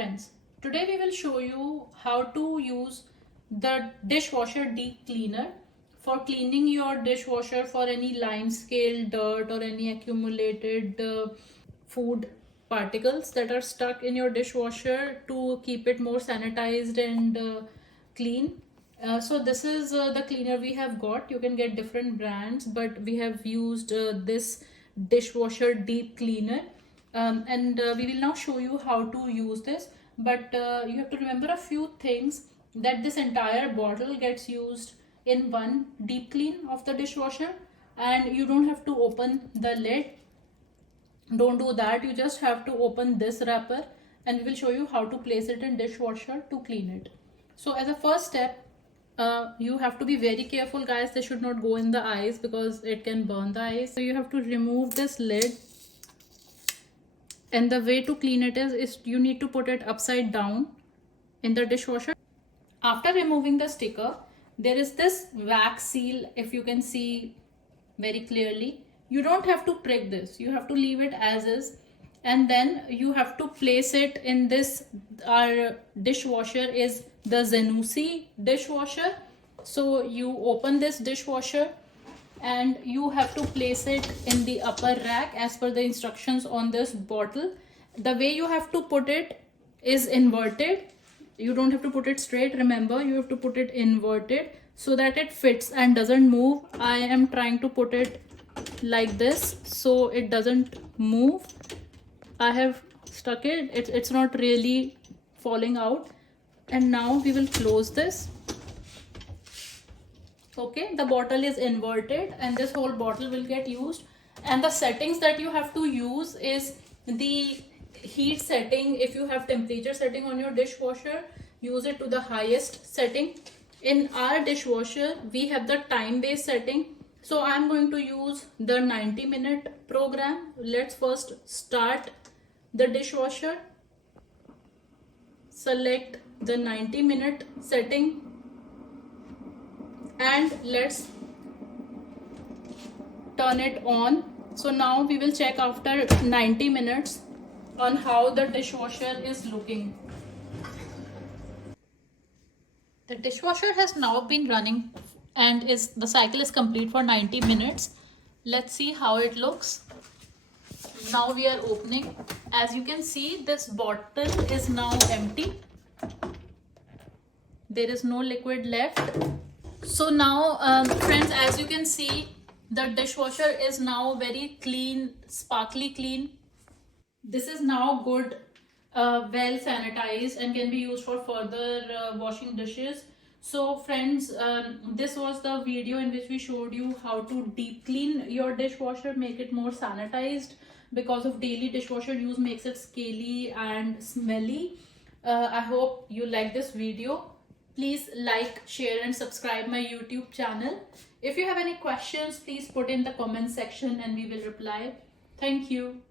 friends, today we will show you how to use the dishwasher deep cleaner for cleaning your dishwasher for any lime scale, dirt or any accumulated food particles that are stuck in your dishwasher to keep it more sanitized and clean. So this is the cleaner we have got. You can get different brands, but we have used this dishwasher deep cleaner, and we will now show you how to use this. But you have to remember a few things, that this entire bottle gets used in one deep clean of the dishwasher, and you don't have to open the lid. Don't do that. You just have to open this wrapper, and we will show you how to place it in dishwasher to clean it. So as a first step, you have to be very careful, guys. They should not go in the eyes because it can burn the eyes. So you have to remove this lid, and the way to clean it is you need to put it upside down in the dishwasher. After removing the sticker, there is this wax seal, if you can see very clearly. You don't have to prick this, you have to leave it as is, and then you have to place it in this. Our dishwasher is the Zanussi dishwasher. So you open this dishwasher and you have to place it in the upper rack as per the instructions on this bottle. The way you have to put it is inverted. You don't have to put it straight. Remember, you have to put it inverted so that it fits and doesn't move. I am trying to put it like this so it doesn't move. I have stuck it. It's not really falling out. And now we will close this. Okay, the bottle is inverted and this whole bottle will get used. And the settings that you have to use is the heat setting. If you have temperature setting on your dishwasher, use it to the highest setting. In our dishwasher, we have the time-based setting. So I'm going to use the 90-minute program. Let's first start the dishwasher. Select the 90-minute setting. And let's turn it on. So now we will check after 90 minutes on how the dishwasher is looking. The dishwasher has now been running and the cycle is complete for 90 minutes. Let's see how it looks. Now we are opening. As you can see, this bottle is now empty. There is no liquid left. So now friends, as you can see, the dishwasher is now very clean, sparkly clean. This is now good, well sanitized and can be used for further washing dishes. So friends, this was the video in which we showed you how to deep clean your dishwasher, make it more sanitized, because of daily dishwasher use makes it scaly and smelly. I hope you like this video. Please like, share and subscribe my YouTube channel. If you have any questions, please put in the comment section and we will reply. Thank you.